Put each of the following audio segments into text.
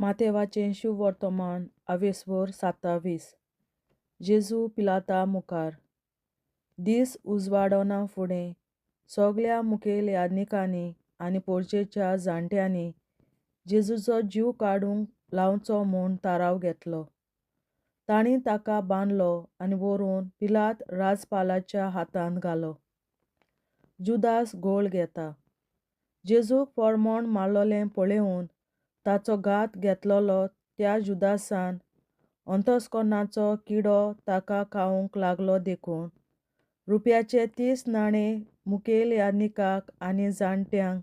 मातेवाचें शुभ वर्तमान 27. जेजू पिलाता मुखार. दीस उजवाडोना फुडें सगळ्या मुखेल यादनिकांनी आनी पोरचेच्या जाणट्यांनी जेजूचो जीव काडूंक लावचो म्हूण थाराव घेतलो. तांणी ताका बांदलो आनी व्हरून पिलात राजपालाच्या हातांत घालो. जुदास घोळ घेता. जेजूक फळमोण मारलोलें पळोवन ताचो घात घेतलोलो त्या जुदासान अंतस्करणाचो किडो ताका खावंक लागलो देखून रुपयाचे 30 नाणे मुखेल यादनिकाक आनी जाणट्यांक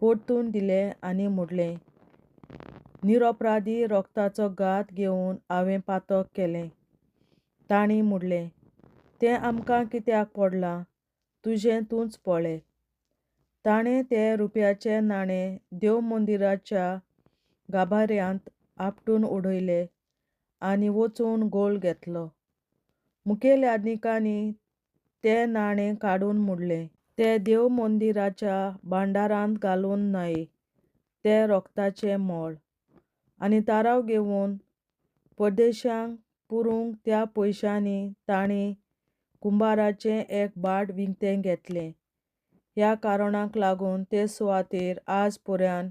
परतून दिले आनी म्हणलें, निरपराधी रोगताचो घात घेवन हांवें पातक केलें. तांणी म्हणलें, तें आमकां कित्याक पडलां, तुजें तूंच पळय. ताणें ते रुपयाचे नाणे देव मंदिराच्या गाभाऱ्यांत आपटून उडयले आनी वचून घोळ घेतलो. मुखेल यादनिकांनी ते नाणें काडून म्हणलें, ते देव मंदिराच्या भांडारांत घालूंक न्हय, तें रोगताचें मोल. आनी थाराव घेवन परदेशांक पुरूंक त्या पयशांनी तांणी कुंभाराचें एक भाट विकतें घेतलें. ह्या कारणाक लागून ते सुवातेर आज पर्यान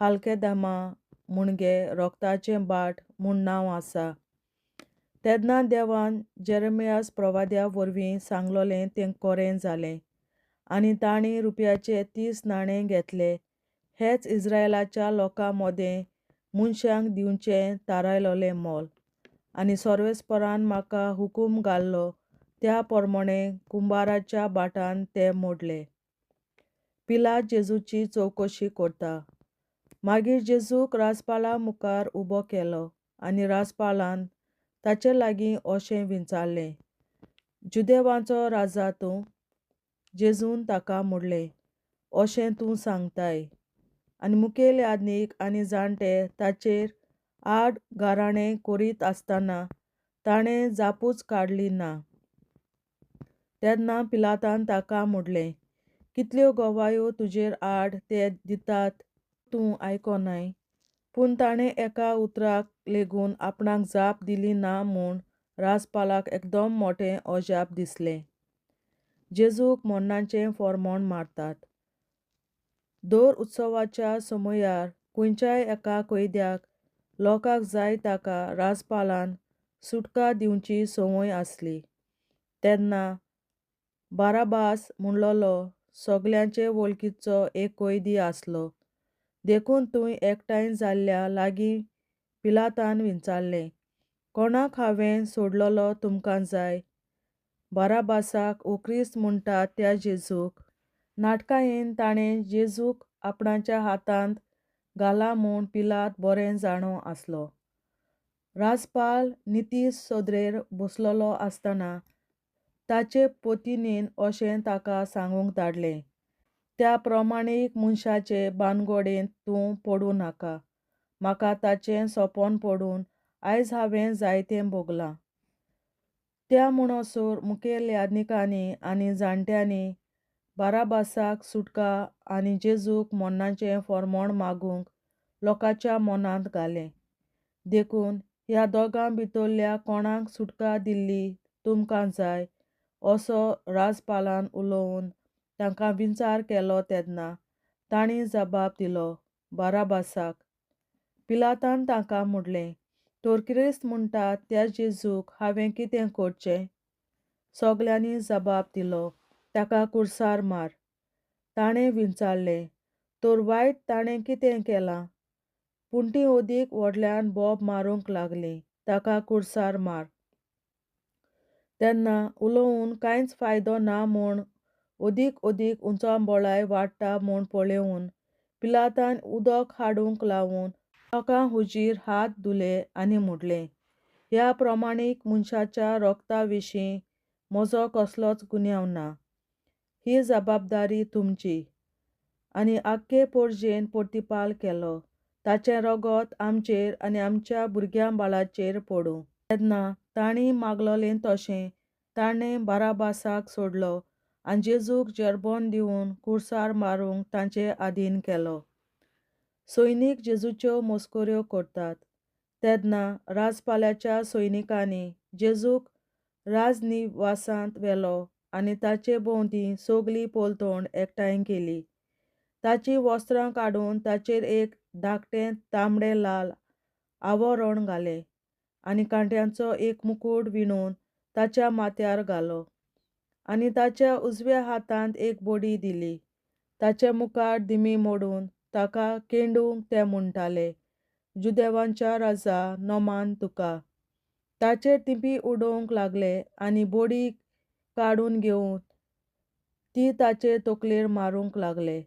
हालकेदमा मुणगे रोगताचें भाट म्हूण नांव आसा. तेन्ना देवान जेरेमियास प्रवाद्या वरवीं सांगलोलें तें खरें जालें आनी तांणी रुपयाचे 30 नाणे घेतले. हेंच इस्रायेलाच्या लोकां मदें मनशांक दिवचें थारायलोलें मोल. आनी सर्वेस्परान म्हाका हुकूम घाल्लो त्या प्रमाणें कुंभाराच्या भाटान तें मोडलें. पिलात जेजूची चवकशी करता. मागीर जेजूक राजपाला मुखार उबो केलो आनी राजपालान ताचे लागीं अशें विचारलें, जुदेवांचो राजा तूं? जेजून ताका म्हणलें, अशें तूं सांगताय. आनी मुखेल यादनीक आनी जाणटे ताचेर आड गाराणें करीत आसतना ताणें जापूच काडली ना. तेन्ना पिलातान ताका म्हणलें, कितल्यो गवायो तुजेर आड ते दितात तूं आयकोनाय? पूण ताणें एका उतराक लेगून आपणाक जाप दिली ना म्हूण राजपालाक एकदम मोठें अजाप दिसलें. जेजूक मरणाचें फर्मोण मारतात. दर उत्सवाच्या समयार खंयच्याय एका कैद्याक लोकांक जाय ताका राजपालान सुटका दिवची संवय आसली. तेन्ना बाराबास म्हणलोलो सगळ्यांचे वळखीचो एक कैदी आसलो. देखून थंय एकठांय जाल्ल्या लागीं पिलातान विचारलें, कोणाक हांवें सोडलोलो तुमकां जाय? बाराबासाक वो क्रिस्त म्हणटात त्या जेजूक? नाटकायेन ताणें जेजूक आपणाच्या हातांत घाला म्हूण पिलात बरें जाणो आसलो. राजपाल नितीस सदरेर बसलोलो आसतना ताचे पत्नीन अशें ताका सांगूंक धाडलें, त्या प्रमाणीक मनशाचे भानगडेंत तूं पडूं नाका. म्हाका ताचें सोपोन पडून आयज हांवें जायतें भोगलां. त्या म्हणसर मुखेल यादनिकांनी आनी जाणट्यांनी बाराबासाक सुटका आनी जेजूक मरणाचें फर्मोण मागूंक लोकांच्या मनांत घालें. देखून ह्या दोगां भितरल्या कोणाक सुटका दिल्ली तुमकां जाय? असो राजपालान उलोवन तांकां विचार केलो तेन्ना तांणी जबाब दिलो, बाराबासाक. पिलातान ताका म्हणलें, तर क्रिस्त म्हणटात त्या जेजूक हांवें कितें करचें? सगळ्यांनी जबाब दिलो, ताका कुर्सार मार. ताणें विचारलें, तर वायट ताणें कितें केलां? पूण तीं ओदीक व्हडल्यान बोब मारूंक लागलीं, ताका कुर्सार मार. तेन्ना उलोवन कांयच फायदो ना म्हूण ओदीक उंचाबोळाय वाडटा म्हूण पळोवन पिलातान उदक हाडूंक लावून लोकां हुजीर हात धुले आनी म्हणलें, ह्या प्रमाणीक मनशाच्या रोगता-विशीं म्हजो कसलोच गुन्यांव ना. ही जबाबदारी तुमची. आनी आख्खे परजेन प्रतिपाल केलो, ताचें रगत आमचेर आनी आमच्या भुरग्यां बाळाचेर पडूं. तेन्ना तांणी मागलोलें तशें ताणें बाराबासाक सोडलो आनी जेजूक जेरबोन दिवन कुर्सार मारूंक तांचे आदीन केलो. सैनीक जेजूच्यो मस्कऱ्यो करतात. तेन्ना राजपाल्याच्या सैनिकांनी जेजूक राजनिवासांत व्हेलो आनी ताचे भोंवती सगळी पलतण एकठांय केली. ताची वस्त्रां काडून ताचेर एक धाकटें तांबडें लाल आवरण घालें आनी कांट्यांचो एक मुकुट विणून ताच्या माथ्यार घालो आनी ताच्या उजव्या हातांत एक बडी दिली. ताचे मुखार दिमी मोडून ताका केंडूंक ते म्हणटाले, जुदेवांच्या राजा नोमान तुका. ताचेर तिपी उडोवंक लागले आनी बडी काडून घेवन ती ताचे तकलेर मारूंक लागले.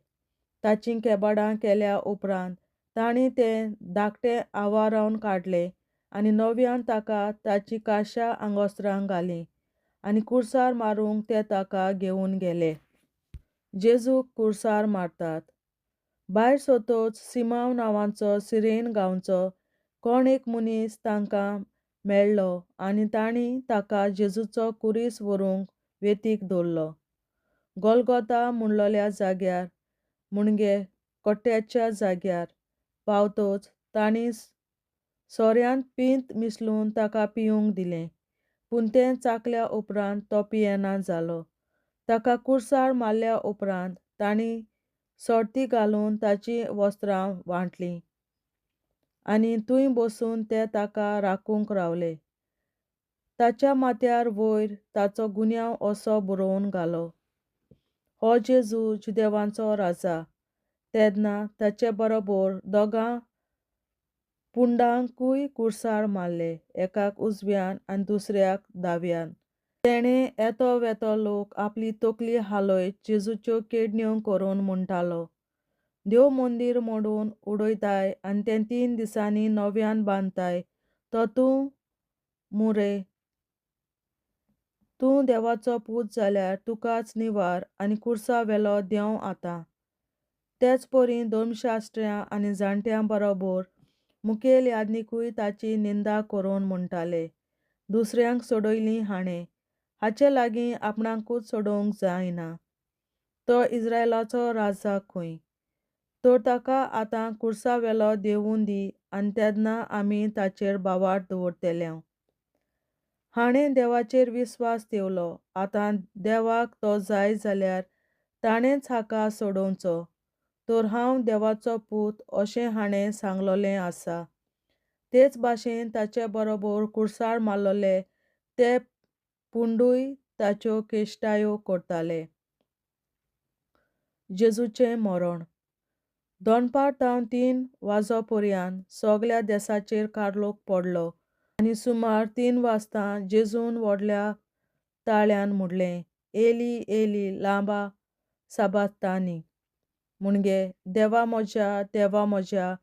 ताची केबाडां केल्या उपरांत तांणी तें धाकटें आवरण काडलें आनी नव्यान ताका ताची काशा आंगोस्त्रांक घालीं आनी कुर्सार मारूंक ते ताका घेवन गेले. जेजूक कुर्सार मारतात. भायर सरतच सिमांव नांवाचो सिरेन गांवचो कोण एक मनीस तांकां मेळ्ळो आनी तांणी ताका जेजूचो कुरीस व्हरूंक वेतीक दवरलो. गोलगोथा म्हणलोल्या जाग्यार म्हणजे कट्ट्याच्या जाग्यार पावतच तांणी सोऱ्यांत पींत मिसळून ताका पिवूंक दिलें, पूण तें चाखल्या उपरांत तो पियेना जालो. ताका कुर्सार मारल्या उपरांत तांणी सोडती घालून ताची वस्त्रां वांटलीं आनी थंय बसून ते ताका राखूंक रावले. ताच्या माथ्यार वयर ताचो गुन्यांव असो बरोवन घालो, हो जेजू जुदेवांचो राजा. तेन्ना ताचे बरोबर दोगां पुंडांकूय कुर्सार मारले, एकाक उजव्यान आनी दुसऱ्याक दाव्यान. तेणें येतो वेतो लोक आपली तकली हालयत जेजूच्यो केडण्यो करून म्हणटालो, देव मंदीर मोडून उडयताय आनी तें 3 दिसांनी नव्यान बांदताय तो तूं मुरे. तूं देवाचो पूत जाल्यार तुकाच निवार आनी कुर्सा वेलो देंव आतां. तेच परी धर्मशास्त्र्यां आनी जाणट्यां बरोबर मुखेल याजनीकूय ताची निंदा करून म्हणटाले, दुसऱ्यांक सोडयलीं हाणें, हाचे लागीं आपणाकूच सोडूंक जायना. तो इस्रायलाचो राजा खंय? तर ताका आतां कुर्सा वेलो देंवून दी आनी तेन्ना आमी ताचेर बावाट दवरतल्यो. हाणें देवाचेर विस्वास ठेवलो. आतां देवाक तो जाय जाल्यार ताणेंच हाका सोडोवचो. तर हांव देवाचो पूत अशें हाणें सांगलोलें आसा. तेच भाशेन ताचे बरोबर कुर्सार मारलोले ते पुंडूय ताच्यो चेश्टायो करताले. जेजूचें मरण. दोनपार तावन 3 वाजोपर्यंत सगल्या देसाचेर कार्लोक पडलो आनी सुमार 3 वाजता जेजून व्हडल्या ताळ्यान म्हणलें, एली एली लामा साबाक्तानी, म्हणजे देवा म्हज्या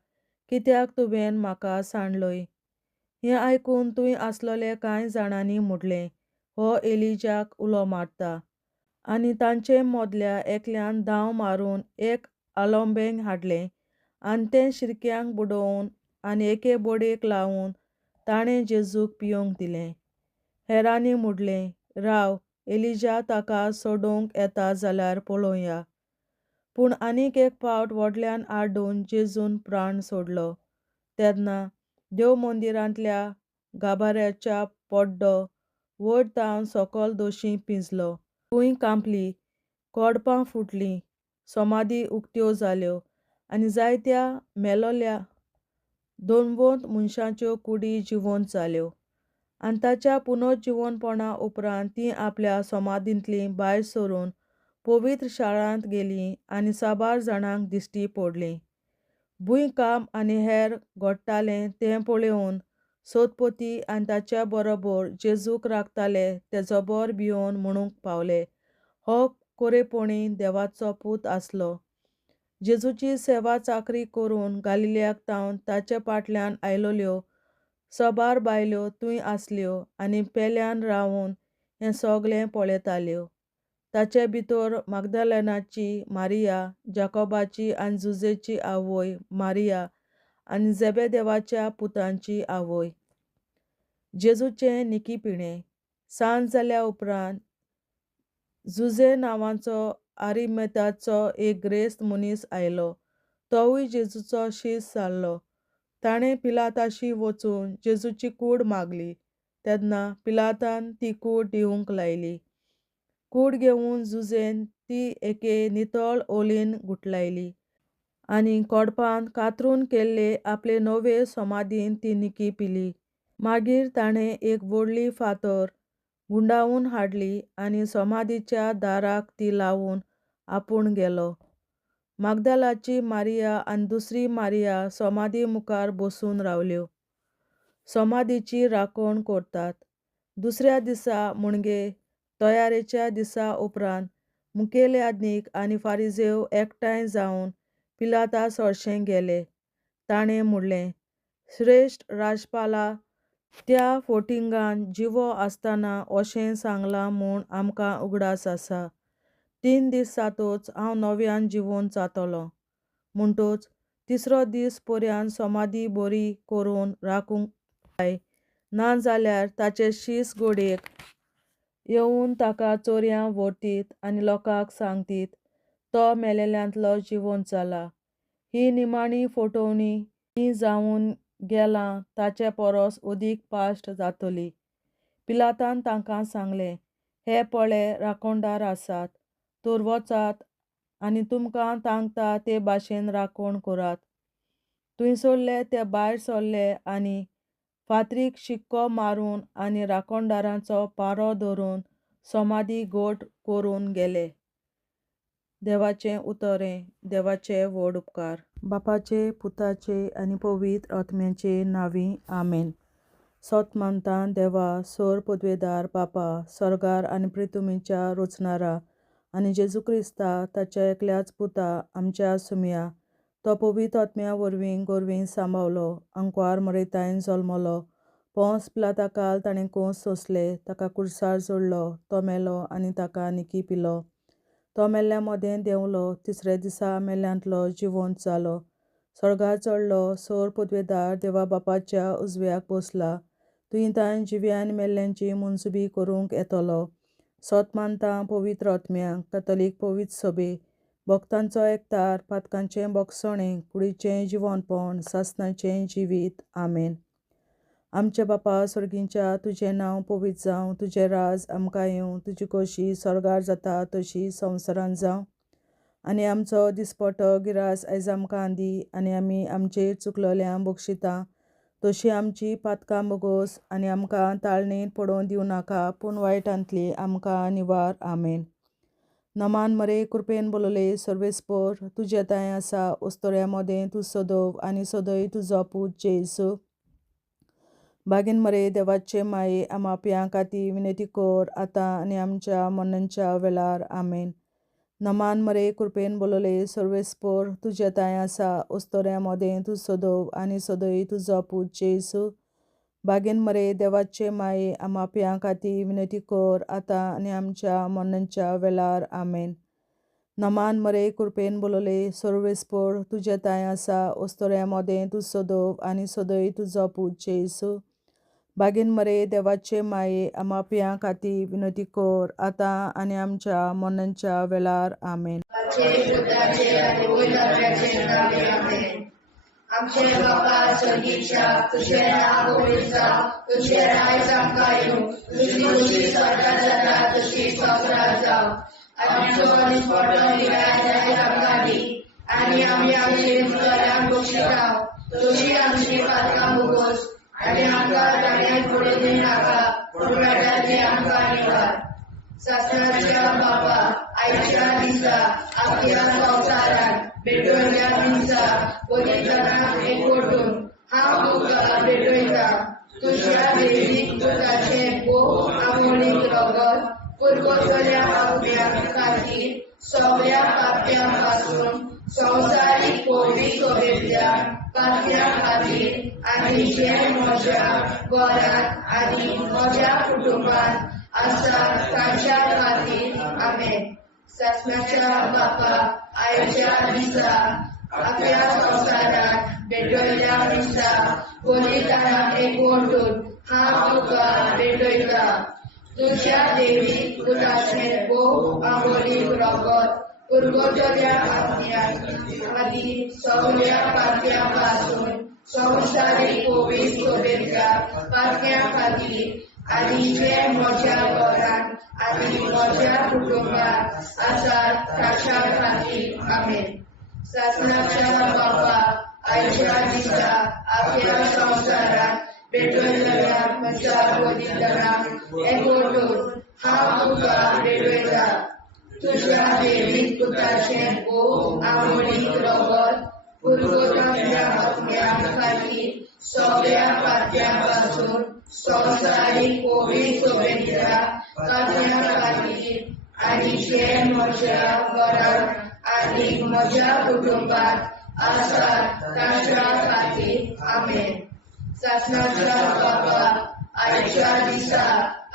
कित्याक तुवें म्हाका सांडलय. हें आयकून थंय आसलोले कांय जाणांनी म्हणलें, हो एलिजाक उलो मारता. आनी तांचे मदल्या एकल्यान धांव मारून एक आलोंबें हाडलें आनी तें शिरक्यांक बुडोवन आनी एके बडयेक लावन ताणें जेजूक पिवंक दिलें. हेरांनी म्हणलें, राव, एलिजा ताका सोडूंक येता जाल्यार पळोवया. पूण आनीक एक फावट व्हडल्यान आड्डून जेजून प्राण सोडलो. तेन्ना देव मंदिरांतल्या गाभाऱ्याच्या पड्डो वयर तावन सकयल दोशी पिंजलो. भुंय कांपली, कोडपां फुटलीं, समाधी उक्त्यो जाल्यो आनी जायत्या मेलोल्या 90 मनशांच्यो कुडी जिवंत जाल्यो. आनी ताच्या पुनर्जीवनपणा उपरांत तीं आपल्या समाधींतलीं भायर सरून पवित्र शारांत गेलीं आनी साबार जाणांक दिश्टी पडलीं. भुंयकांप आनी हेर घडटालें तें पळोवन सोदपती आनी ताच्या बरोबर जेजूक राखताले ते जबर भिवन म्हणूंक पावले, हो खरेपणी देवाचो पूत आसलो. जेजूची सेवा चाकरी करून गालिल्याक तावन ताचे फाटल्यान आयलोल्यो साबार बायल्यो थंय आसल्यो आनी पेल्यान रावून हें सगळें पळयताल्यो. ताचे भितर माग्दलेनाची मारिया, जाकोबाची आनी जुजेची आवय मारिया आनी जेबेदेवाच्या पुतांची आवय. जेजूचें निखीपणें. सांज जाल्या उपरांत जुजे नांवाचो आरिमथायचो एक गिरेस्त मनीस आयलो. तोवूय जेजूचो शीस जाल्लो. ताणें पिलाताशी वचून जेजूची कूड मागली. तेन्ना पिलातान ती कूड दिवंक लायली. कूड घेवन जुजेन ती एके नितळ ओलीन गुठलायली आनी कोडपान कातरून केल्ले आपले नवे समाधीन ती निकी पिली. मागीर ताणें एक व्हडली फातर गुंडाळून हाडली आनी समाधीच्या दाराक ती लावून आपूण गेलो. मागदालाची मारिया आनी दुसरी मारिया समाधी मुखार बसून रावल्यो. समाधीची राखण करतात. दुसऱ्या दिसा म्हणजे तयारेच्या दिसा उपरांत मुखेल याजक आनी फारिजेव एकठांय जावन पिलाता सोडशें गेले. ताणें म्हणलें, श्रेश्ठ राजपाला, त्या फोटिंगान जिवो आसतना अशें सांगलां म्हूण आमकां उगडास आसा. 3 दीस जातूच हांव नव्यान जिवून जातलों. म्हणटूच तिसरो दीस पर्यंत समाधी बरी करून राखूंक जाय, नाजाल्यार ताचे शीस घोडेक येवन ताका चोरयां व्हरतीत आनी लोकांक सांगतीत, तो मेलेल्यांतलो जिवंत जाला. ही निमाणी फटोवणी जावन गेलां ताचे परस अदीक पाश्ट जातली. पिलातान तांकां सांगलें, हे पळे राखणदार आसात. तर वचात आनी तुमकां सांगता ते भाशेन राखण करात. थंयसरले ते भायर सरले आनी फातरीक शिक्को मारून आनी राखणदारांचो पारो धरून समाधी घट करून गेले. देवाचें उतरें. देवाचे व्हड उपकार. बापाचे, पुताचे आनी पवित्र आत्म्याचे नांवी. आमेन. सोत मानता देवा, सर पदवेदार बापा, सर्गार आनी पृथ्वीच्या रचणारा आनी जेजू क्रिस्ता ताच्या एकल्याच पुता आमच्या सुमया, तो पवित्र आत्म्या वरवीं गोरवीं सांबावलो, अंकवार मरयतायन जल्मलो, पोंस पिलाताकाल ताणें कोंस सोंसले, ताका कुर्सार जोडलो, तो मेलो आनी ताका निकी पिलो. तो मेल्ल्या मदें देंवलो, तिसऱ्या दिसा मेल्ल्यांतलो जिवंत जालो, सर्गार चडलो, सर पदवेदार देवा बापाच्या उजव्याक बसला, थंय ताणें जिव्या आनी मेल्ल्यांची मुनसुबी करूंक येतलो. सोत मानता पवित्र आत्म्याक, कॅथॉलिक पवित्र सभे, भक्तांचो एकठार, पातकांचें भोगसणें, कुडीचें जिवंतपण, सासणाचें जिवीत. आमेन. आमचे बापा स्वर्गींच्या, तुजें नांव पवित्र जावं, तुजें राज आमकां येवं, तुजी खोशी स्वर्गार जाता तशी संवसारांत जावं. आनी आमचो दिसपट्टो गिरास आयज आमकां दी, आनी आमी आमचेर चुकलोल्यांक बक्षिता तशी आमची पातकां बोगोस, आनी आमकां ताळणेंत पडोवन दिवं नाका, पूण वायटांतली आमकां निवार. आमेन. नमान मरे, कृपेन बोलले, सर्वेस्पर, तुजे ताय आसा, उस्तोऱ्या मदें तूं सदव आनी सदय तुजो पूत जेसू. बागीन मरे, देवाचे माये, आमाप्यां खातीर विनंती कर, आतां आनी आमच्या मरणाच्या वेळार. आमेन. नमान मरे, कृपेन बोलले, सर्वेस्पर, तुजे ताय आसा, उस्तोऱ्या मदें तूं सदव आनी सदय तुजो पूत जेसू. बागीन मरे, देवाचे माये, आमाप्यां खातीर विनंती कर, आतां आनी आमच्या मरणाच्या वेळार. आमेन. नमान मरे, कृपेन बोलले, सर्वेस्पर, तुजे ताय आसा, उस्तोऱ्या मदें तूं सदव आनी सदय तुजो पूत जेसू. बागीन मरे, देवाचे माये, आमाप्यां खातीर विनंती कर, आतां आनी आमच्या मरणाच्या वेळार. आमेन. आमचे बापा स्वर्गीच्या, तुझें नांव पवित्र जावं, तुजें राज आमकां येवं, तुजी खोशी स्वर्गार जाता तशी संवसारांत जावं. आमचो दिसपट्टो गिरास आयज आमकां दी, आनी आमी आमचे चुकलोल्यांक बक्षिता तशी आमची पातकां बोगोस, आनी आमकां ताळयेंत पडोवन दिवं नाका, पूण वायटांतली आमकां निवार. सासणाच्या बापा, आयच्या दिसा आपल्या संवसारांत भेटवयल्या दिसा पवित्रांक एकवटून हांव तुका भेटयता. तुज्या देवीक पुताचें पोव आमोणीक रगत पुरगोसल्या आत्म्या खातीर सगळ्या पाप्यां पासून संवसारीक पवित्र सभेंतल्या पाप्यां खातीर आनी जे म्हज्या घरांत आनी म्हज्या कुटुंबांत आसा तांच्या खातीर. आमेन. सासणाच्या बापा, आयच्या दिसा आपल्या संवसारांत भेटवयल्या दिसा पवित्रांक एकवटून हांव तुका भेटयता. तुज्या देवीक पुताचें पोव आमोणीक रगत पुरवठल्या आत्म्याखातीर सगळ्या पातळ्यांपासून संवसारीक कोविड सोबेच्या पातळ्या खातीर आनी जे म्हज्या घरांत आनी म्हज्या कुटुंबात आसात ताच्या खातीर आमेन. शासनाच्या बाबा आयच्या दिसा आपल्या संवसारात पेटयल्ल्या म्हज्या बलिदानाक एकवटून हांव तुका भेटयता. तुज्या देवीक पुताचें आमोणीक रगत पुरवठल्या आत्म्या खातीर सगळ्या पातळ्यांपासून संवसारीक कोविड सोबेच्या पातळ्या खातीर आनी जे म्हज्या घरांत आनी म्हज्या कुटुंबात आसात ताच्या खातीर आमेन. शासनाच्या बाबा आयच्या दिसा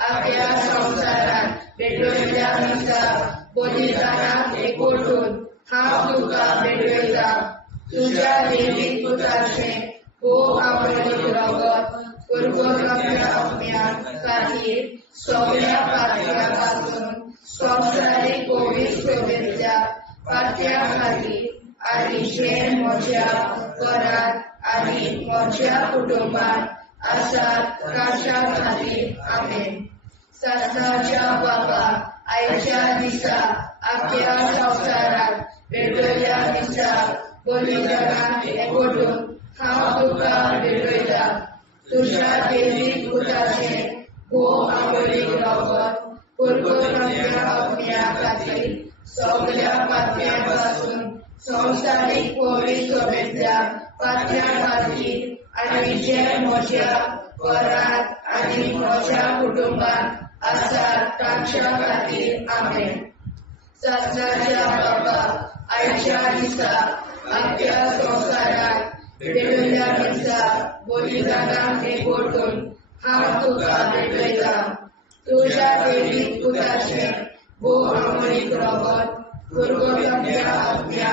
आपल्या संवसारात पेटयल्ल्या म्हज्या बलिदानाक एकवटून हांव तुका भेटयता. तुज्या देवीक पुताचें आमोणीक रगत पुरवठल्या आत्म्या खातीर सगळ्या पातळ्यांपासून संवसारीक कोविड सोबेच्या पातळ्या खातीर आनी जे म्हज्या घरांत आनी म्हज्या कुटुंबात आसात ताच्या खातीर आमेन. शासनाच्या बाबा आयच्या दिसा आपल्या संवसारात पेटयल्ल्या म्हज्या बलिदानाक एकवटून हांव तुका भेटयता. तुज्या देवीक पुताचें आमोणीक रगत पुरवठल्या आत्म्या खातीर सगळ्या पातळ्यांपासून संवसारीक कोविड सोबेच्या पातळ्या खातीर आनी जे म्हज्या घरांत आनी म्हज्या कुटुंबात आसात ताच्या खातीर आमेन. शासनाच्या बाबा आयच्या दिसा आपल्या संवसारात पेटयल्ल्या म्हज्या बलिदानाक एकवटून हांव तुका भेटयता. तुज्या देवीक पुताचें आमोणीक रगत पुरवठल्या आत्म्या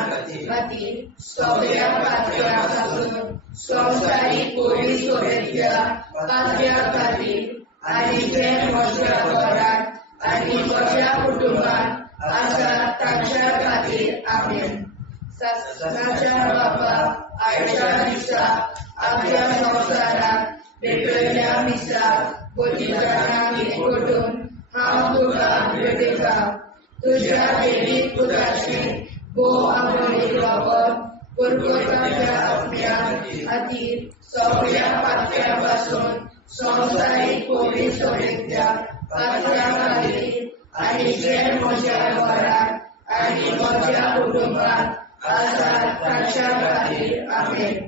खातीर सगळ्या पातळ्यांपासून संवसारीक कोविड सोबेच्या पातळ्या खातीर आनी जे म्हज्या घरांत आनी म्हज्या कुटुंबात आसात ताच्या खातीर आमेन. शासनाच्या बाबा आयच्या दिसा आपल्या संवसारात पेटयल्ल्या म्हज्या बलिदानाक एकवटून हांव तुका भेटयता. तुज्या देवीक पुताचें आमोणीक रगत पुरवठल्या आत्म्या खातीर सगळ्या पातळ्यांपासून संवसारीक कोविड सोबेच्या पातळ्या खातीर आनी जे म्हज्या घरांत आनी म्हज्या कुटुंबात आसात ताच्या खातीर आमेन.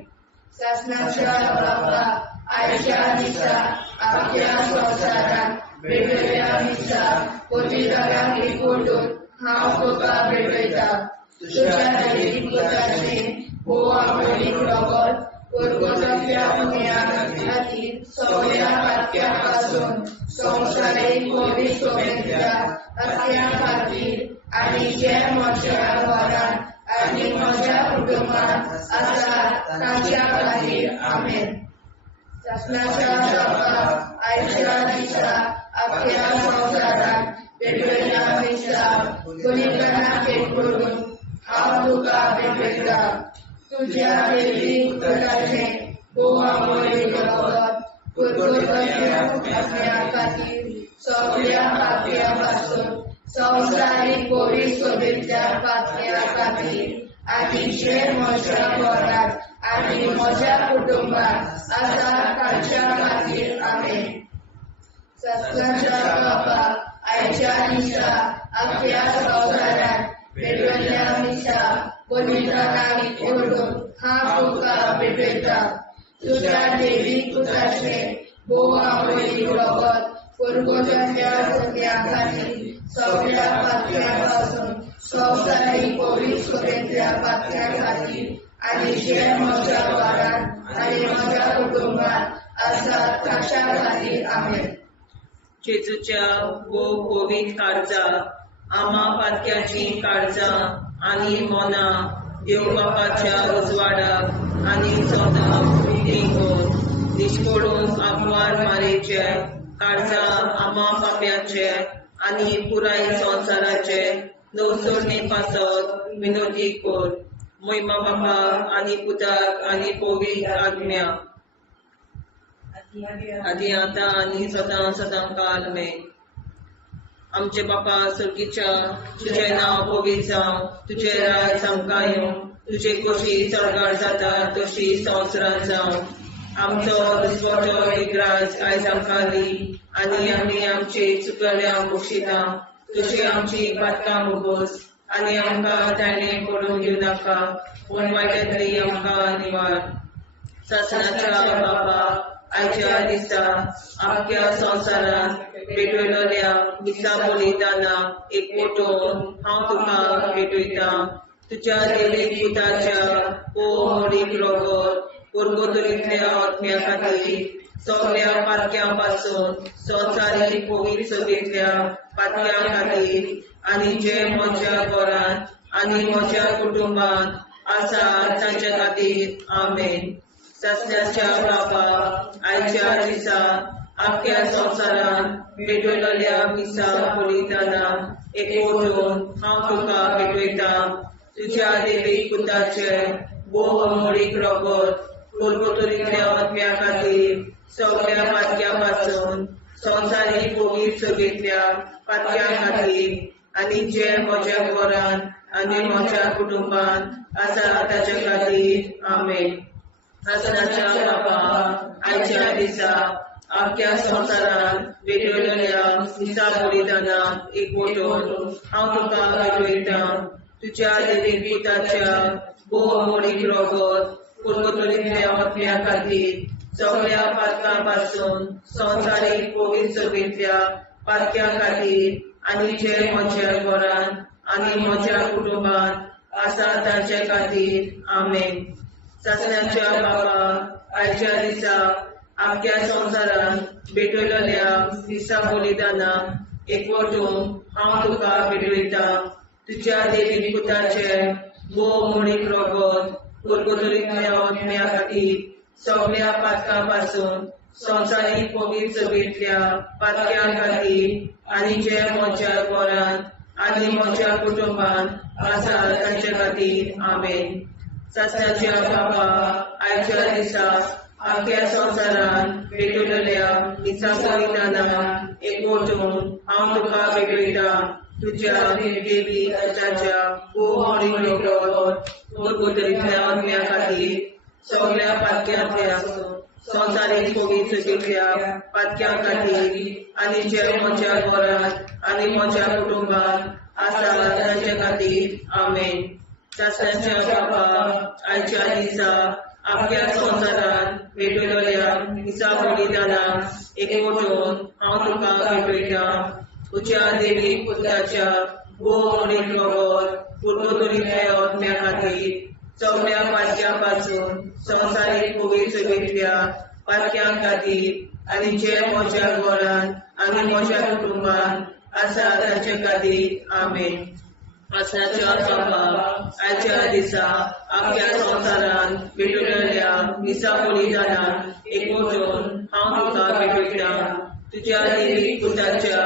शासनाच्या बाबा आयच्या दिसा आपल्या संवसारात पेटयल्ल्या म्हज्या बलिदानाक एकवटून हांव तुका भेटयता. तुज्या देवीक पुताचें आमोणीक रगत पुरवठल्या आत्म्या खातीर सगळ्या पातळ्यांपासून संवसारीक कोविड सोबेच्या पातळ्या खातीर आनी जे म्हज्या घरांत आनी म्हज्या कुटुंबात आसात ताच्या खातीर आमेन. शासनाच्या बाबा आयच्या दिसा आपल्या संवसारात पेटयल्ल्या म्हज्या बलिदानाक एकवटून हांव तुका भेटयता. तुज्या देवीक पुताचें आमोणीक रगत पुरवठल्या आत्म्या खातीर सगळ्या पातळ्यांपासून संवसारीक कोविड सोबेच्या पातळ्या खातीर आनी जे म्हज्या घरांत आनी म्हज्या कुटुंबात आसात ताच्या खातीर आमेन. शासनाच्या बाबा आयच्या दिसा आपल्या संवसारात पेटयल्ल्या म्हज्या बलिदानाक एकवटून हांव तुका भेटयता. तुज्या देवीक पुताचें आमोणीक रगत पुरवठल्या आत्म्या खातीर सगळ्या पातळ्यांपासून संवसारीक कोविड सोबेच्या पातळ्या खातीर आनी जे म्हज्या घरांत आनी म्हज्या कुटुंबात आसात ताच्या खातीर आमेन. जेजूच्या कोविड काळजा आमा पातक्याची काळजा आनी मोना देव बापाच्या उजवाडाक आनी सदां देखून निश्कोडून आग्वार मारेचे काळजा आमा पाप्याचे आनी पुराय संवसाराचे नवसोडणी पासत विनोदी कोर महिमा बापा आनी पुताक आनी पवित्र आत्म्या आदी आता आनी सदां सदां काल मे आमचे बापा सर्गीच्या तुझे नाव पवित्र जावं तुझे राज आमकां येवं तुझे कशी चडगाड जाता तशी संवसारांत जावं आमचो दिसवटो विग्राज आयज आमकां दी आनी आमी आमचे चुकल्यांक बक्षिता तशी आमची पातकां मुगोस आनी आमकां ताणें पडूंक दिवं नाका पूण वायटांतली आमकां निवार सासणाच्या बापा आयच्या दिसा आख्या संवसारांत भेटयलोल्या दिसा बलिदाना एकवटून हांव तुका भेटयता तुज्या देवीक पुताच्या मोडीक रोगोर पुर्गोतरींतल्या आत्म्या खातीर सगळ्या पातक्यां पासून संवसारीक पवित्र सभेंतल्या पातक्यां खातीर आनी जे म्हज्या घरांत आनी म्हज्या कुटुंबांत आसा तांच्या खातीर आमेन सासण्याच्या बापा आयच्या दिसा आख्या संवसारांत भेटयलोल्या दिसा बलिदाना एकवटून हांव तुका भेटयता तुज्या देवीक पुताचे मोडीक रोगोर पुर्गोतरींतल्या आत्म्या खातीर सगळ्या पातक्यां पासून संवसारीक पवित्र सभेंतल्या पातक्यां खातीर आनी जे म्हज्या घरांत आनी म्हज्या कुटुंबांत आसा ताचे खातीर आमेन सासणाच्या बापा आयच्या दिसा आख्या संवसारांत भेटयलोल्या दिसा बलिदाना एकवटून हांव तुका भेटयता तुज्या देवीक पुताच्या मोडीक रोगोर पुर्गोतरींतल्या आत्म्या खातीर सगळ्या पातकां पासून संवसारीक पवित्र सभेंतल्या पातक्यां खातीर आनी जे म्हज्या घरांत आनी म्हज्या कुटुंबांत आसा तांचे खातीर आमेन सासण्याच्या बापा आयच्या दिसा आख्या संवसारांत भेटयलोल्या दिसा बलिदाना एकवटून हांव तुका भेटयता तुज्या देवीक पुताचे मोडीक रोगोर पुर्गोतरींतल्या आत्म्या खातीर सगळ्या पातकां पासून संवसारीक पवित्र सभेंतल्या पातक्यां खातीर आनी जे म्हज्या घरांत आनी म्हज्या कुटुंबांत आसा तांचे खातीर आमेन सासण्याच्या बापा आयच्या दिसा आख्या संवसारांत भेटयलोल्या दिसा बलिदाना एकवटून हांव तुका भेटयता तुज्या देवीक पुताच्या मोडीक रोगोर पुर्गोतरींतल्या आत्म्या खातीर सगळ्या पातक्यांतल्या संवसारीक पवित्र सभेंतल्या पातक्यां खातीर आनी जे म्हज्या घरांत आनी म्हज्या कुटुंबांत आसा तांचे खातीर आमेन सासण्याच्या बापा आयच्या दिसा आख्या संवसारांत भेटयलोल्या दिसा बलिदाना एकवटून हांव तुका भेटयता तुज्या देवीक पुताच्या मोडीक रोगोर पुर्गोतरींतल्या आत्म्या खातीर सगळ्या पातक्यां पासून संवसारीक पवित्र सभेंतल्या पातक्यां खातीर आनी जे म्हज्या घरांत आनी म्हज्या कुटुंबांत आसा तांचे खातीर आमेन सासण्याच्या बापा आयच्या दिसा आख्या संवसारांत भेटयलोल्या दिसा बलिदाना एकवटून हांव तुका भेटयता तुज्या देवीक पुताच्या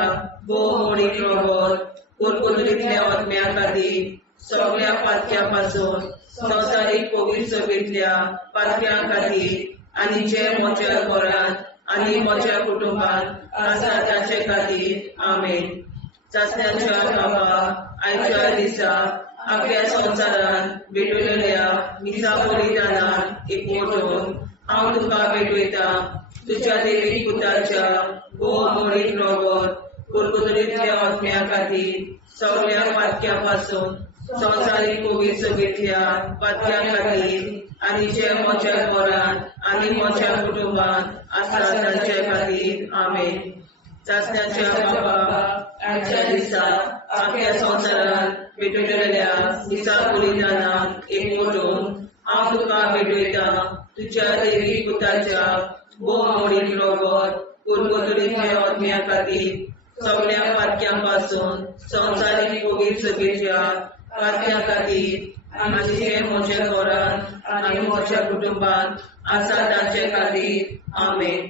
मोडीक रोगोर पुर्गोतरींतल्या आत्म्या खातीर सगळ्या पातक्यां पासून संवसारीक पवित्र सभेंतल्या पातक्यां खातीर आनी जे म्हज्या घरांत आनी म्हज्या कुटुंबांत आसा तांचे खातीर आमेन सासण्याच्या बापा आयच्या दिसा आख्या संवसारांत भेटयलोल्या दिसा बलिदाना एकवटून हांव तुका भेटयता तुज्या देवीक पुताच्या मोडीक रोगोर पुर्गोतरींतल्या आत्म्या खातीर सगळ्या पातक्यां पासून संवसारीक पवित्र सभेंतल्या पातक्यां खातीर आनी जे म्हज्या घरांत आनी म्हज्या कुटुंबांत आसा तांचे खातीर आमेन सासण्याच्या बापा आयच्या दिसा आख्या संवसारांत भेटयलोल्या दिसा बलिदाना एकवटून हांव तुका भेटयता तुज्या देवीक पुताच्या मोडीक रोगोर पुर्गोतरींतल्या आत्म्या खातीर सगळ्या पातक्यां पासून संवसारीक पवित्र सभेंतल्या पातक्यां खातीर आनी जे म्हज्या घरांत आनी म्हज्या कुटुंबांत आसा तांचे खातीर आमेन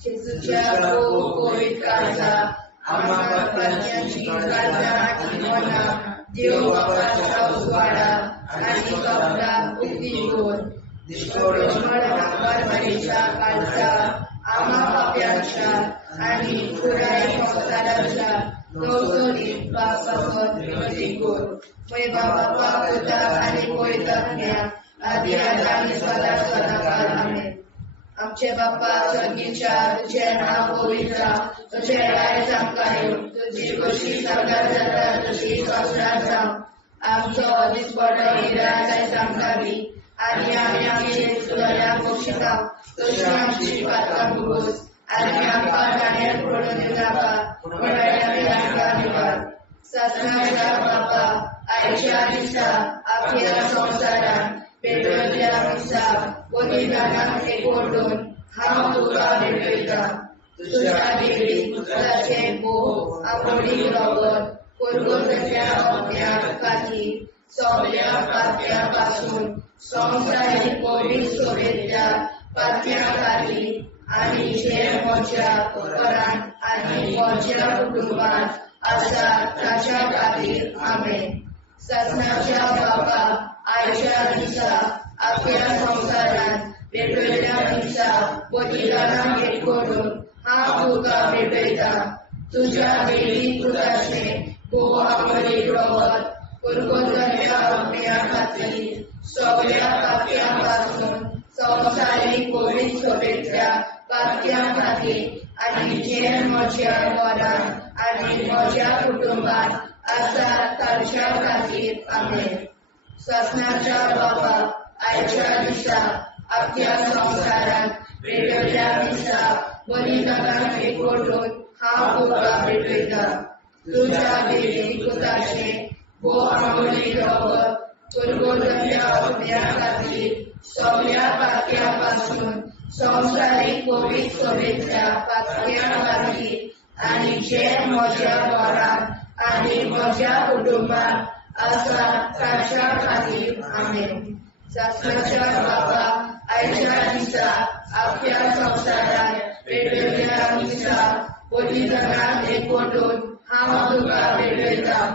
जेजूच्या पवित्र काळजा आम्हा पातकांची काळजा आनी मना देव बापाच्या उजवाडा आणि कपडा उगीवर परमेच्या कालचा आम्हा पाप्यांच्या आणि पुराई संसाराच्या नवसोनीत पापावर विनंती कर. बाबा पुता आणि पवित्रज्ञा आदी आणि सदा सदाकाळ आमेन. आमचे बाप्पा स्वर्गीच्या तुझे नाव पवित्र, तुझे राय चांगला तुझी कशी सगळ्यात जाता तशी संसारात जाऊ. आमचो दिसपड निराय सांगावी आणि आम्ही तुला पोषिता तशी आमची पात्र भूस आणि आमका जाण्यात पडून जावा निवार. ससनाच्या बापा आयच्या दिसा आपल्या संसारात पेटवल्या दिसा बलिदानात एकवटून हांव तुका भेटयता. तुझ्या देवी पुत्राचे भोग आवडी रवत पुरगोतल्या अज्ञात खातीर सगळ्या पाप्यापासून संसारीक पवित्र सोबेच्या पाप्या खातीर आणि जे म्हज्या घरांत आणि म्हज्या कुटुंबात आसा ताच्या खातीर आमेन. ससनाच्या बापा आयच्या दिसा आपल्या संसारात पेटवल्या दिसा बलिदानाक एकवटून हांव तुका भेटयता. तुझ्या देवी पुत्राचे भोग आवडी रवत पुरगोतल्या अज्ञा खातीर सगळ्या पाप्यापासून संसारीक पवित्र सोबेच्या पाप्या खातीर आणि जे म्हज्या घरांत आणि म्हज्या कुटुंबात आसा ताच्या खातीर आमेन. ससनाच्या बापा आयच्या दिसा आपल्या संसारात पेटवल्या दिसा बलिदानाक एकवटून हांव तुका भेटयता. तुझ्या देवी पुत्राचे भोग आवडी रवत पुरगोतल्या अज्ञा खातीर सगळ्या पाप्यापासून संसारीक पवित्र सोबेच्या पाप्या खातीर आणि जे म्हज्या घरांत आणि म्हज्या कुटुंबात आसा ताच्या खातीर आमेन. ससनाच्या बापा आयच्या दिसा आपल्या संसारात पेटवल्या दिसा बलिदानाक एकवटून हांव तुका भेटयता.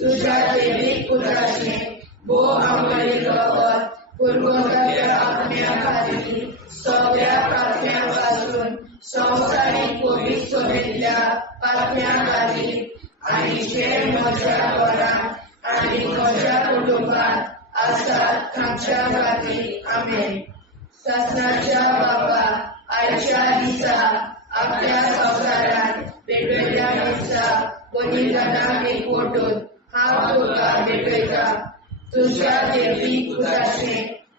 तुझ्या देवी पुत्राचे भोग आवडी रवत पुरगोतल्या अज्ञा खातीर सगळ्या पाप्यापासून संसारीक पवित्र सोबेच्या पाप्या खातीर आणि जे म्हज्या घरांत आणि म्हज्या कुटुंबात आसा ताच्या खातीर आमेन. ससनाच्या बापा आयच्या दिसा आपल्या संसारात पेटवल्या दिसा बलिदानाक एकवटून हांव तुका भेटयता. तुझ्या देवी पुत्राचे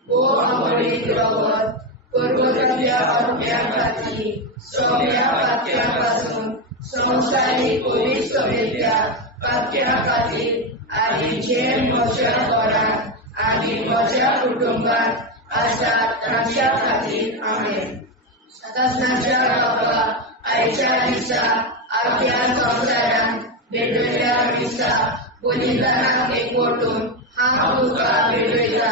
भोग आवडी रवत पुरगोतल्या अज्ञा खातीर सगळ्या पाप्यापासून संसारीक पवित्र सोबेच्या पाप्या खातीर आणि जे म्हज्या घरांत आणि म्हज्या कुटुंबात आसा ताच्या खातीर आमेन. ससनाच्या बापा आयच्या दिसा आपल्या संसारात पेटवल्या दिसा बलिदानाक एकवटून हांव तुका भेटयता.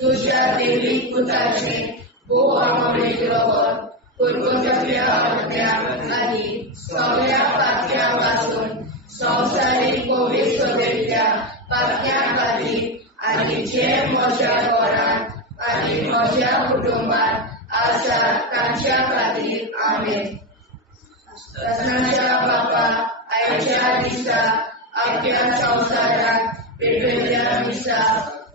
तुझ्या देवी पुत्राचे भोग आवडी रवत पुरगोतल्या अज्ञा खातीर सगळ्या पाप्यापासून संसारीक पवित्र सोबेच्या पाप्या खातीर आणि जे म्हज्या घरांत आणि म्हज्या कुटुंबात आसा ताच्या खातीर आमेन. ससनाच्या बापा आयच्या दिसा आपल्या संसारात पेटवल्या दिसा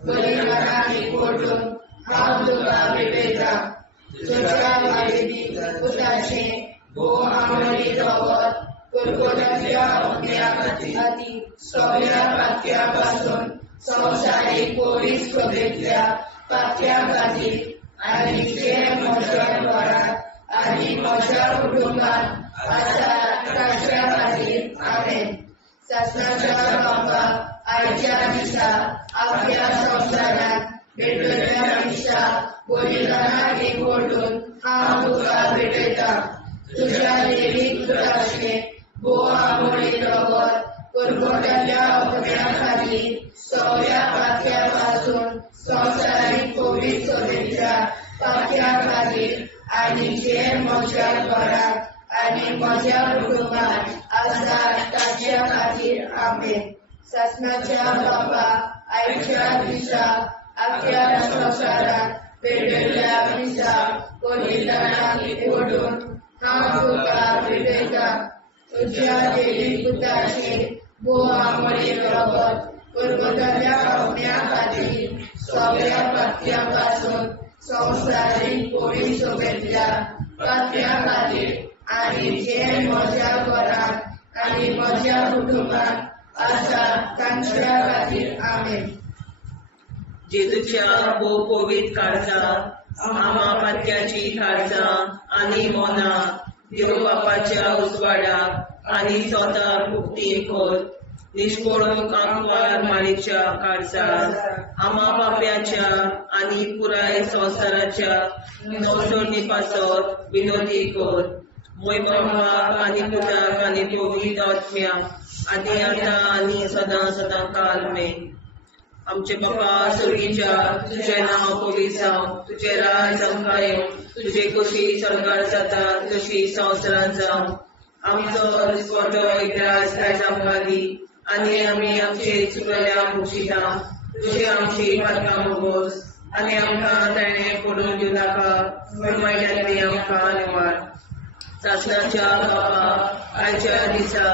बलिदानाक एकवटून हांव तुका भेटयता. तुझ्या देवी पुत्राचे भोग आवडी रवत पुरगोतल्या अज्ञा खातीर सगळ्या पाप्यापासून संसारीक पवित्र सोबेच्या पाप्या खातीर आणि जे म्हज्या घरांत आणि म्हज्या कुटुंबात आसा ताच्या खातीर आमेन. ससनाच्या बापा आयच्या दिसा आपल्या संसारात पेटवल्या दिसा बलिदानाक एकवटून हांव तुका भेटयता. तुझ्या देवी पुत्राचे भोग आवडी रवत पुरगोतल्या अज्ञा खातीर सगळ्या पाप्यापासून संसारीक पवित्र सोबेच्या पाप्या खातीर आणि जे म्हज्या घरांत आणि म्हज्या कुटुंबात आसा ताच्या खातीर आमेन. शासनाच्या बाबा आयच्या दिसा आख्या संवसारात पेटयल्या दिसा कोलिदानाक एकवटून हांव तुका भेटयता तुज्या देवी पुताचे बोवामळे रगत पर्वताच्या पावण्या खातीर सगळ्या पात्या पासून संवसारीक कोळी सगळ्या पात्या खातीर आनी जे म्हज्या घरांत आनी म्हज्या कुटुंबात आसा तांच्या खातीर आमेन. जेजूच्या भोव पवित्र काळजां आमा पात्याची काळजां आनी मोना देव बापाच्या उजवाडाक आनी स्वता मुक्ती खोल निष्पळून आंकवार माळेच्या काळजां आमा बाप्याच्या आनी पुराय संवसाराच्या नवसोडणी पासत विनोदी कोर मोय बापाक आनी पुताक आनी पवित्र आत्म्याक आदी आतां आनी सदां सदां काल मेन. आमचे बापा सर्गीच्या तुझें नांव पवित्र जावं तुझें राज आमकां येवं तुजे कशी सरकार जाता तशी संवसारांत जावं आमचो दिसवटो एकदांच आयज आमकां दी आनी आमी आमचे चुकल्या मुक्षिता तुजी आमची पातकां मोगोस आनी आमकां ताणें पडून दिवं नाका वायट्यांतली आमकां निवाड. शासनाच्या बापा आयच्या दिसा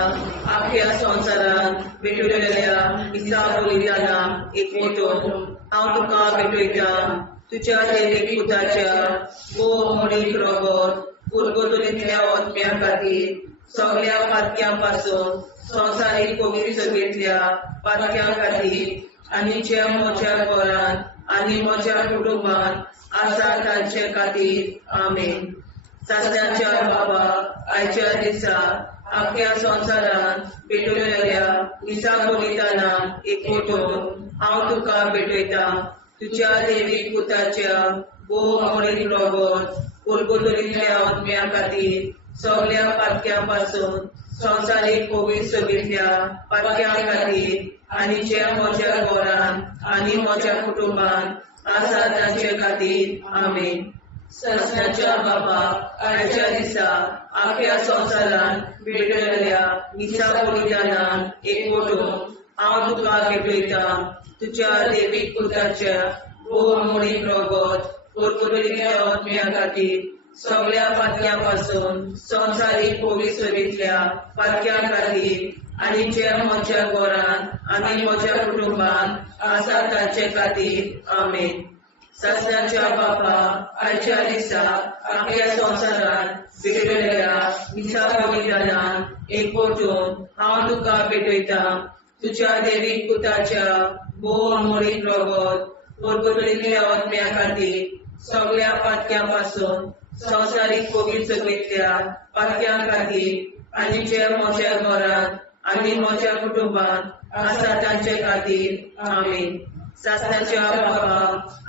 आख्या संवसारांत भेटलेल्या दिसा बलिदानाक एकवटून हांव तुका भेटयता तुज्या देवीक पुताच्या भोव मोडीक रगत पुर्गोतरींतल्या आत्म्या खातीर सगळ्या पातक्यां पासून संवसारीक पवित्र सगळेंतल्या पातक्यां खातीर आनी जे म्हज्या घरांत आनी म्हज्या कुटुंबांत आसा तांचे खातीर आमेन. शासनाच्या बाबा आयच्या दिसा आख्या संवसारांत भेटलेल्या दिसा बलिदानाक एकवटून हांव तुका भेटयता तुज्या देवीक पुताच्या भोव मोडीक रगत पुर्गोतरींतल्या आत्म्या खातीर सगळ्या पातक्यां पासून संवसारीक पवित्र सगळेंतल्या पातक्यां खातीर आनी जे म्हज्या घरांत आनी म्हज्या कुटुंबांत आसा तांचे खातीर आमेन. शासनाच्या बाबा आयच्या दिसा आख्या संवसारांत भेटलेल्या दिसा बलिदानाक एकवटून हांव तुका भेटयता तुज्या देवीक पुताच्या भोव मोडीक रगत पुर्गोतरींतल्या आत्म्या खातीर सगळ्या पातक्यां पासून संवसारीक पवित्र सगळेंतल्या पातक्यां खातीर आनी जे म्हज्या घरांत आनी म्हज्या कुटुंबांत आसा तांचे खातीर आमेन. शासनाच्या बापा आयच्या दिसा आख्या संवसारांत भेटलेल्या दिसा बलिदानाक एकवटून हांव तुका भेटयता तुज्या देवीक पुताच्या भोव मोडीक रगत पुर्गोतरींतल्या आत्म्या खातीर सगळ्या पातक्यां पासून संवसारीक पवित्र सगळेंतल्या पातक्यां खातीर आनी जे म्हज्या घरांत आनी म्हज्या कुटुंबांत आसा तांचे खातीर आमेन. शासनाच्या बाबा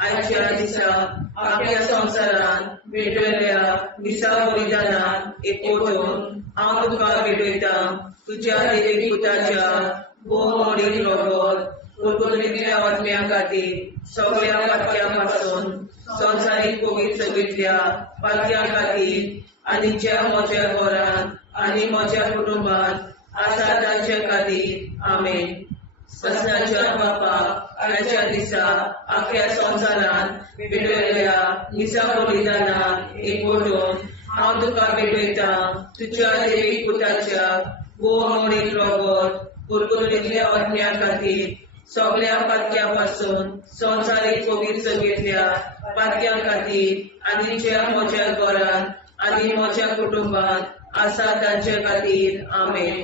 आयच्या दिसा आख्या संवसारांत भेटलेल्या दिसा बलिदानाक एकवटून हांव तुका भेटयता तुज्या देवीक पुताच्या भोव मोडीक रगत पुर्गोतरींतल्या आत्म्या खातीर सगळ्या पातक्यां पासून संवसारीक पवित्र सगळेंतल्या पातक्यां खातीर आनी जे म्हज्या घरांत आनी म्हज्या कुटुंबांत आसा तांचे खातीर आमेन. शासनाच्या बापा आयच्या दिसा आख्या संवसारांत भेटलेल्या दिसा बलिदानाक एकवटून हांव तुका भेटयता तुज्या देवीक पुताच्या भोव मोडीक रगत पुर्गोतरींतल्या आत्म्या खातीर सगळ्या पातक्यां पासून संवसारीक पवित्र सगळेंतल्या पातक्यां खातीर आनी जे म्हज्या घरांत आनी म्हज्या कुटुंबांत आसा तांचे खातीर आमेन.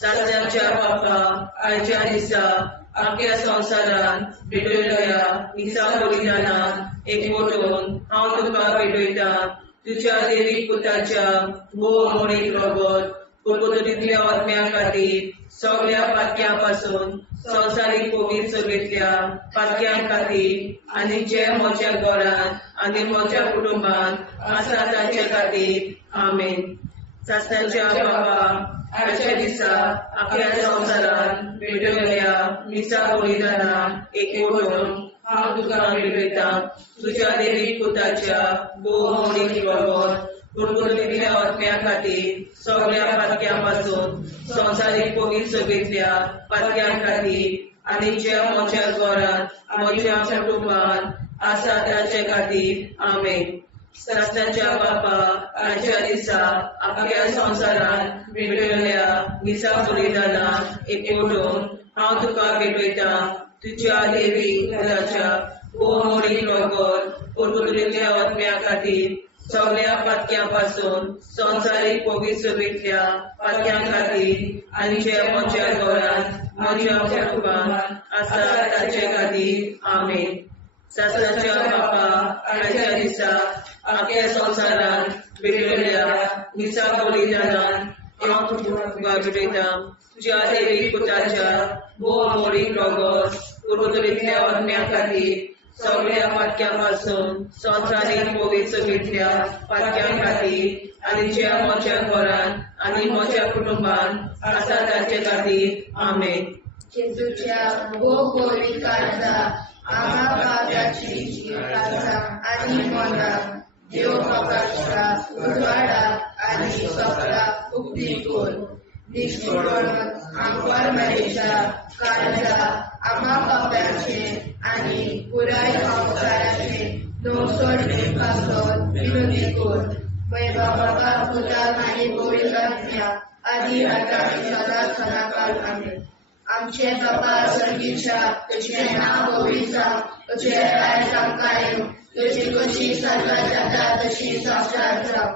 शासनाच्या बापा आयच्या दिसा आख्या संवसारांत भेटलेल्या दिसा बलिदानाक एकवटून हांव तुका भेटयता तुज्या देवीक पुताच्या भोव मोडीक रगत पुर्गोतरींतल्या आत्म्या खातीर सगळ्या पातक्यां पासून संवसारीक पवित्र सगळेंतल्या पातक्यां खातीर आनी जे म्हज्या घरांत आनी म्हज्या कुटुंबांत आसा तांचे खातीर आमेन. शासनाच्या बाबा आयच्या दिसा आख्या संवसारांत भेटलेल्या दिसा बलिदानाक एकवटून हांव तुका भेटयता तुज्या देवीक पुताच्या भोव मोडीक रगत पुर्गोतरींतल्या आत्म्या आत्म्या खातीर सगळ्या पातक्यां संवसारीक पवित्र सभेंतल्या पातक्यां खातीर आनी ज्या म्हज्या घरांत म्हज्या कुटुंबांत आसा ताचे खातीर आमेन. सत्याच्या बापा आजच्या दिसा आख्या संवसारांत भेटयल्ल्या दिसा बलिदानाक एकवटून हांव तुका भेटयता तुज्या देवी घराच्या भोवमोडीक रगत परतुलिल्ल्या आत्म्या खातीर सगळ्या पातक्यां संवसारीक पवित्र सभेंतल्या पातक्यां खातीर आनी जे म्हज्या घरांत म्हज्या कुटुंबांत आसा ताचे खातीर आमेन. सत्याच्या बापा आजच्या दिसा आख्या संवसारांत भेटयल्ल्या दिसा बलिदानाक हांव तुका भेटयता तुज्या देवी पुताच्या भोवमोडीक रगत परतुलिल्ल्या आत्म्या खातीर सगळ्या पातक्यां संवसारीक पवित्र सभेंतल्या पातक्यां खातीर आनी ज्या म्हज्या घरांत आनी म्हज्या कुटुंबांत आसा ताचे खातीर आमेन. जेजूच्या भोवमोडीक काळजा आम्हा पापाची काळजा आनी मरणाक देव म्हाका उजवाडा आनी सपना उक्ती कर. निश्चितपण आमकां मेरेच्या काळजा आम्हा पापाचे आनी पुराय संवसाराचे नवसोडणे पासत विनोदी कर. बाबा पुताक आनी पवित्र आत्म्या आदी आतां आनी सदांच सदांकाळ आमेन. आमचे बाबा सर्गीच्या तुझे नाव पवित्र तुझे राज आमकां येवं तुजी कशी स्वर्गांत जाता तशी संवसारांत जावं.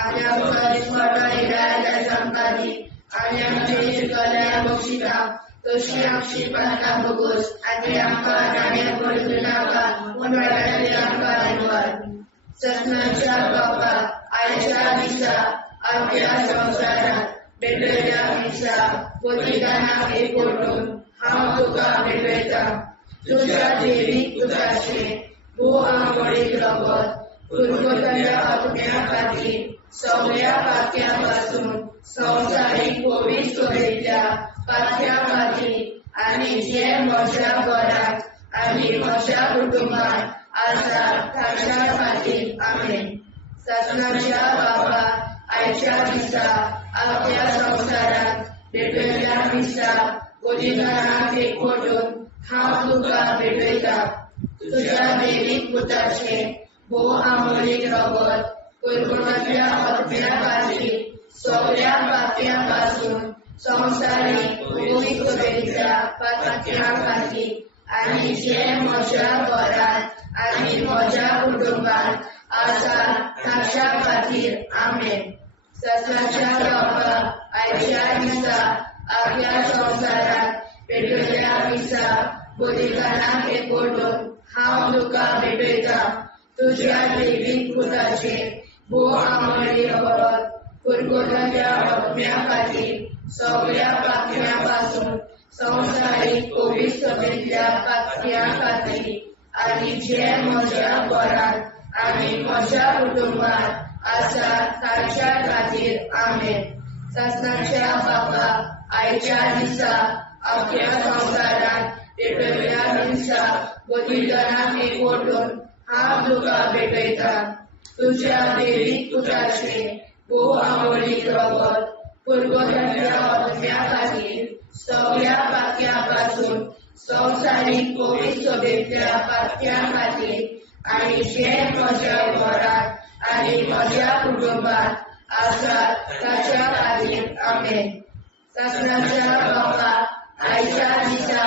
आनी आमकां दिसपट्टो इराय आमकां दी आनी आमचे इश्टगल्या बक्षिता तशी आमची प्रार्थना बगोस आनी आमकां नाण्या पडूं नाका पूण वायटांतल्यान आमकां निवार. सत्याच्या बापा आयच्या दिसा आमच्या संवसारांत भेटयल्ल्या दिसा बलिदानाक एकवटून हांव तुका भेटयता तुज्या देवी पुताचे भोवमोडीक रगत परतुलिल्ल्या आत्म्या खातीर सगळ्या पातक्यां संवसारीक पवित्र सभेंतल्या पातक्यां खातीर आनी जे म्हज्या घरांत आनी म्हज्या कुटुंबांत आसा ताच्या खातीर आमेन. सत्याच्या बापा आयच्या दिसा आख्या संवसारांत भेटयल्ल्या दिसा बलिदानाक एकवटून हांव तुका भेटयता तुज्या देवी पुताचे भोवमोडीक रगत परतुलिल्ल्या आत्म्या खातीर सगळ्या पातक्यां संवसारीक पवित्र सभेंतल्या पातक्यां खातीर आनी जे म्हज्या घरांत आनी म्हज्या कुटुंबांत आसा ताच्या खातीर आमेन. सत्याच्या बापा आयच्या दिसा आख्या संवसारांत भेटयल्ल्या दिसा बलिदानाक एकवटून हांव तुका भेटयता तुज्या देवी पुताचे भोवमोडीक रगत परतुलिल्ल्या आत्म्या खातीर सगळ्या पातक्यां संवसारीक पवित्र सभेंतल्या पातक्यां खातीर आनी जे म्हज्या घरांत आनी म्हज्या कुटुंबांत आसा ताच्या खातीर आमेन. सत्याच्या बापा आयच्या दिसा आख्या संवसारांत भेटयल्ल्या दिसा बलिदानाक एकवटून हांव तुका भेटयता तुज्या देवी पुताचे भोवमोडीक रगत परतुलिल्ल्या आत्म्या खातीर सगळ्या पातक्यां संवसारीक पवित्र सभेंतल्या पातक्यां खातीर आनी जे म्हज्या घरांत आनी म्हज्या कुटुंबांत आसा ताच्या खातीर आमेन. सत्याच्या बापा आयच्या दिसा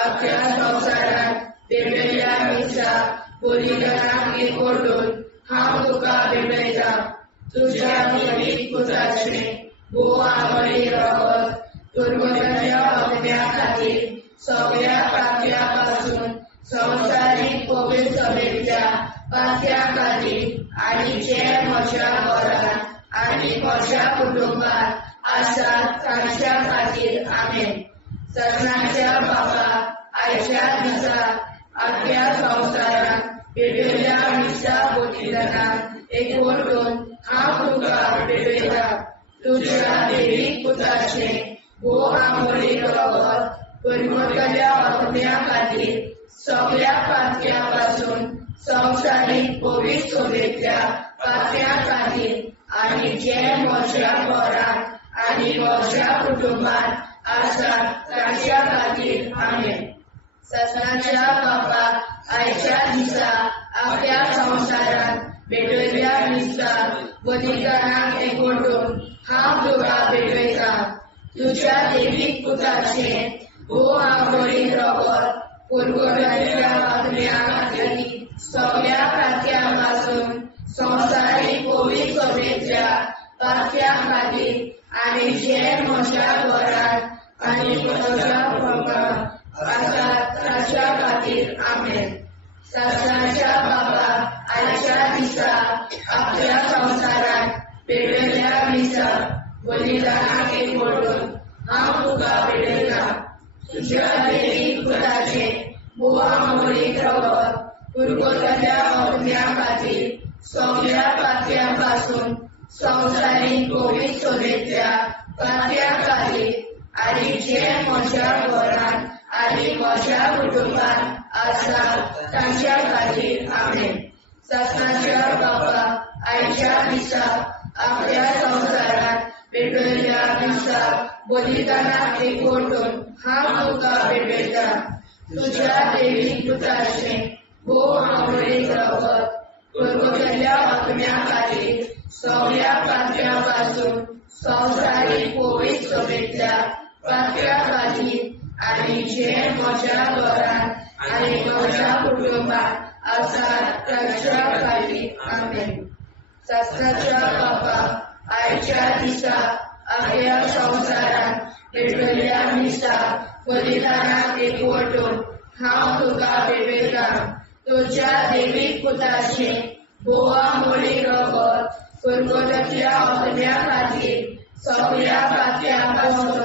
आख्या संवसारांत भेटयल्ल्या दिसा बलिदानाक एकवटून हांव तुका भेटयता तुज्या देवी पुताचे भोवमोडीक रगत परतुलिल्ल्या आत्म्या खातीर सगळ्या पातक्यां संवसारीक पवित्र सभेंतल्या पातक्यां खातीर आनी जे म्हज्या घरांत आनी म्हज्या कुटुंबांत आसा ताच्या खातीर आमेन. सत्याच्या बापा आयच्या दिसा आख्या संवसारांत भेटयल्ल्या दिसा बलिदानाक एकवटून हांव तुका भेटयता तुज्या देवी पुताचे भोवमोडीक रगत परतुलिल्ल्या आत्म्या खातीर सगळ्या पातक्यां संवसारीक पवित्र सभेंतल्या पातक्यां खातीर आनी आनी जे म्हज्या घरांत आनी म्हज्या कुटुंबात आसात तांच्या खातीर आमेन. ससनाच्या बापाक आयच्या दिसा आपल्या संवसारांत भेटयल्या दिसता बलिदानाक एकवटून हांव तुका भेटयता. तुज्या देवीक पुताचें आंबोळी रगत पुरगोट्याच्या आत्म्या खातीर सगळ्या खात्यां पासून संवसारीक पवित्र सभेच्या पात्या खातीर आनी जे म्हज्या घरांत आनी म्हज्या कुटुंबात आसात तांच्या खातीर आमेन. ससनाच्या बापाक आयच्या दिसा आपल्या संवसारांत भेटयल्या दिसा बलिदानाक एकवटून हांव तुका भेटयता. तुज्या देवीक पुताचें आंबोळी रगत पुरगोट्याच्या आत्म्या खातीर सगळ्या पात्यां पासून संवसारीक पवित्र सभेच्या पात्या खातीर आनी जे म्हज्या घरांत आनी म्हज्या कुटुंबात आसात तांच्या खातीर आमेन. ससनाच्या बापाक आयच्या दिसा आपल्या संवसारांत भेटयल्या दिसा बलिदानाक एकवटून हांव तुका भेटयता. तुज्या देवीक पुताचें आंबोळी रगत पुरगोट्याच्या आत्म्या खातीर सगळ्या पात्यां पासून संवसारीक पवित्र सभेच्या पात्या खातीर आनी जे म्हज्या घरांत आनी म्हज्या कुटुंबात आसात तांच्या खातीर आमेन. ससनाच्या बापाक आयच्या दिसा आपल्या संवसारांत भेटयल्या दिसा बलिदानाक एकवटून हांव तुका भेटयता. तुज्या देवीक पुताचें आंबोळी रगत पुरगोट्याच्या आत्म्या खातीर सगळ्या पात्यां पासून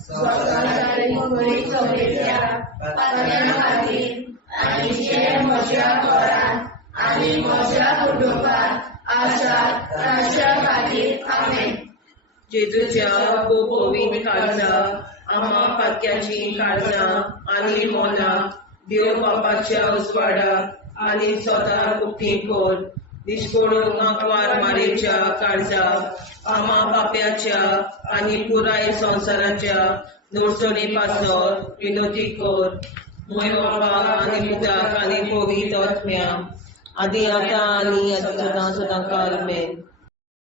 संवसारीक पवित्र सभेच्या पात्या खातीर आनी जे म्हज्या घरांत आनी म्हज्या कुटुंबात आसात तांच्या खातीर आमेन. जेजूच्या पवित्र काळजा आम्हा पातक्याची काळजा आनी मोला देव बापाच्या उजवाडाक आनी स्वता उक्ती कोर. निष्पळून आंकवार मारेच्या काळजा आम्हा पाप्याच्या आनी पुराय संवसाराच्या नोडसणी पासत विनोदी कोर. मोय बापाक आनी पुताक आनी पवित्र आत्म्या आदी आतां आनी सदां सदां काल आमेन.